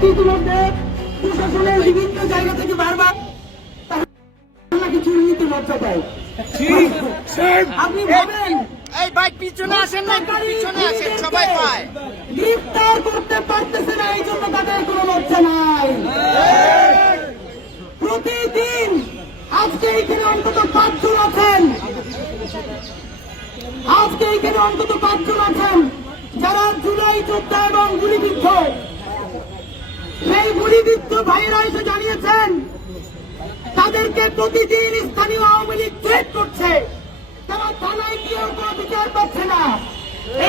দেখেছি ইতিমধ্যে প্রশাসনের বিভিন্ন জায়গা থেকে বারবার নাকি চুরি নিতে লজ্জা পায় আপনি ভাবেন? এই ভাই পিছনে আসেন না পিছনে আসেন সবাই পায়। গ্রেফতার করতে পারতেছে না এই জন্য তাদের কোনো লজ্জা নাই। প্রতিদিন আজকে এখানে অন্তত পাঁচজন আছেন। আজকে এখানে অন্তত পাঁচজন আছেন। গুলিবিদ্ধ ভাইরা এসে জানিয়েছেন, তাদেরকে প্রতিদিন স্থানীয় আওয়ামী লীগ থ্রেট করছে। তারা থানায় গিয়েও কোনো বিচার পাচ্ছে না।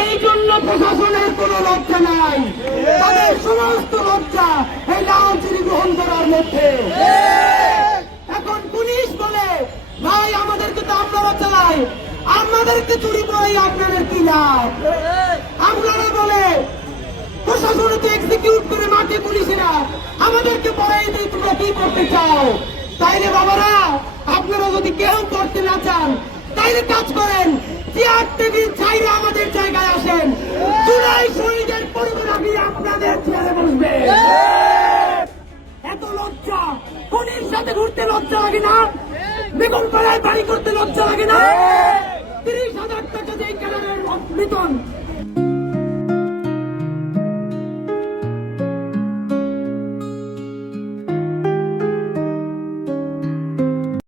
এই জন্য প্রশাসনের কোনো লজ্জা নাই। তাদের সমস্ত লজ্জা এই লাল চিনি গ্রহণ করার মধ্যে। এখন পুলিশ বলে, ভাই, আমাদেরকে তো আপনারা চালাই আমাদেরকে চুরি করাই আপনাদের কি লাভ? পড়াই তোমরা কি করতে চাও, তাইলে বাবারা, আপনারা যদি কেউ করতে না চান, তাইলে কাজ করেন। চেয়ার, টেবিল চাইলে আমাদের জায়গায় আসেন। জুলাই শহীদের পরিবারী আপনাদের চেয়ারে বসবে। এত লজ্জা। খুনির সাথে ঘুরতে লজ্জা লাগে না? বেগুন পাড়ায় বাড়ি করতে লজ্জা লাগে না?